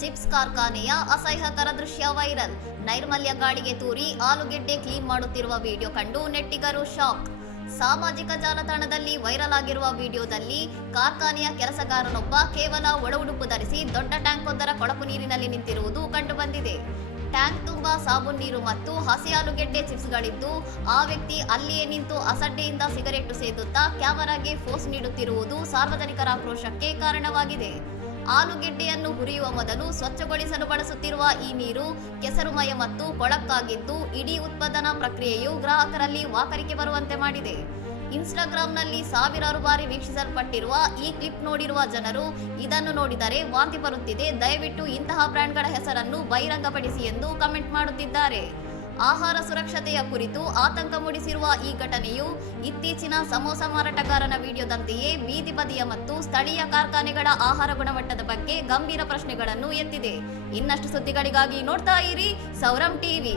Chips ಕಾರ್ಖಾನೆಯ ಅಸಹ್ಯಕರ ದೃಶ್ಯ viral. ನೈರ್ಮಲ್ಯ ಗಾಳಿಗೆ ತೂರಿ ಆಲೂಗೆಡ್ಡೆ ಕ್ಲೀನ್ ಮಾಡುತ್ತಿರುವ ವಿಡಿಯೋ ಕಂಡು ನೆಟ್ಟಿಗರು ಶಾಕ್. ಸಾಮಾಜಿಕ ಜಾಲತಾಣದಲ್ಲಿ ವೈರಲ್ ಆಗಿರುವ ವಿಡಿಯೋದಲ್ಲಿ ಕಾರ್ಖಾನೆಯ ಕೆಲಸಗಾರನೊಬ್ಬ ಕೇವಲ ಒಳ ಉಡುಪು ಧರಿಸಿ ದೊಡ್ಡ ಟ್ಯಾಂಕ್ ಒಂದರ ಕೊಳಕು ನೀರಿನಲ್ಲಿ ನಿಂತಿರುವುದು ಕಂಡುಬಂದಿದೆ. ಟ್ಯಾಂಕ್ ತುಂಬಾ ಸಾಬೂನ್ ನೀರು ಮತ್ತು ಹಸಿ ಆಲೂಗೆಡ್ಡೆ ಚಿಪ್ಸ್ಗಳಿದ್ದು, ಆ ವ್ಯಕ್ತಿ ಅಲ್ಲಿಯೇ ನಿಂತು ಅಸಡ್ಡೆಯಿಂದ ಸಿಗರೆಟ್ಟು ಸೇದುತ್ತಾ ಕ್ಯಾಮೆರಾಗೆ ಫೋಸ್ ನೀಡುತ್ತಿರುವುದು ಸಾರ್ವಜನಿಕರ ಆಕ್ರೋಶಕ್ಕೆ ಕಾರಣವಾಗಿದೆ. ಆಲೂಗೆಡ್ಡೆಯನ್ನು ಹುರಿಯುವ ಮೊದಲು ಸ್ವಚ್ಛಗೊಳಿಸಲು ಬಳಸುತ್ತಿರುವ ಈ ನೀರು ಕೆಸರುಮಯ ಮತ್ತು ಕೊಳಕಾಗಿದ್ದು, ಇಡೀ ಉತ್ಪಾದನಾ ಪ್ರಕ್ರಿಯೆಯು ಗ್ರಾಹಕರಲ್ಲಿ ವಾಕರಿಕೆ ಬರುವಂತೆ ಮಾಡಿದೆ. ಇನ್ಸ್ಟಾಗ್ರಾಂನಲ್ಲಿ ಸಾವಿರಾರು ಬಾರಿ ವೀಕ್ಷಿಸಲ್ಪಟ್ಟಿರುವ ಈ ಕ್ಲಿಪ್ ನೋಡಿರುವ ಜನರು ಇದನ್ನು ನೋಡಿದರೆ ವಾಂತಿ ಬರುತ್ತಿದೆ, ದಯವಿಟ್ಟು ಇಂತಹ ಬ್ರ್ಯಾಂಡ್ಗಳ ಹೆಸರನ್ನು ಬಹಿರಂಗಪಡಿಸಿ ಎಂದು ಕಮೆಂಟ್ ಮಾಡುತ್ತಿದ್ದಾರೆ. ಆಹಾರ ಸುರಕ್ಷತೆಯ ಕುರಿತು ಆತಂಕ ಮೂಡಿಸಿರುವ ಈ ಘಟನೆಯು ಇತ್ತೀಚಿನ ಸಮೋಸ ಮಾರಾಟಗಾರನ ವಿಡಿಯೋದಂತೆಯೇ ಬೀದಿ ಬದಿಯ ಮತ್ತು ಸ್ಥಳೀಯ ಕಾರ್ಖಾನೆಗಳ ಆಹಾರ ಗುಣಮಟ್ಟದ ಬಗ್ಗೆ ಗಂಭೀರ ಪ್ರಶ್ನೆಗಳನ್ನು ಎತ್ತಿದೆ. ಇನ್ನಷ್ಟು ಸುದ್ದಿಗಳಿಗಾಗಿ ನೋಡ್ತಾ ಇರಿ ಸೌರಂ ಟಿವಿ.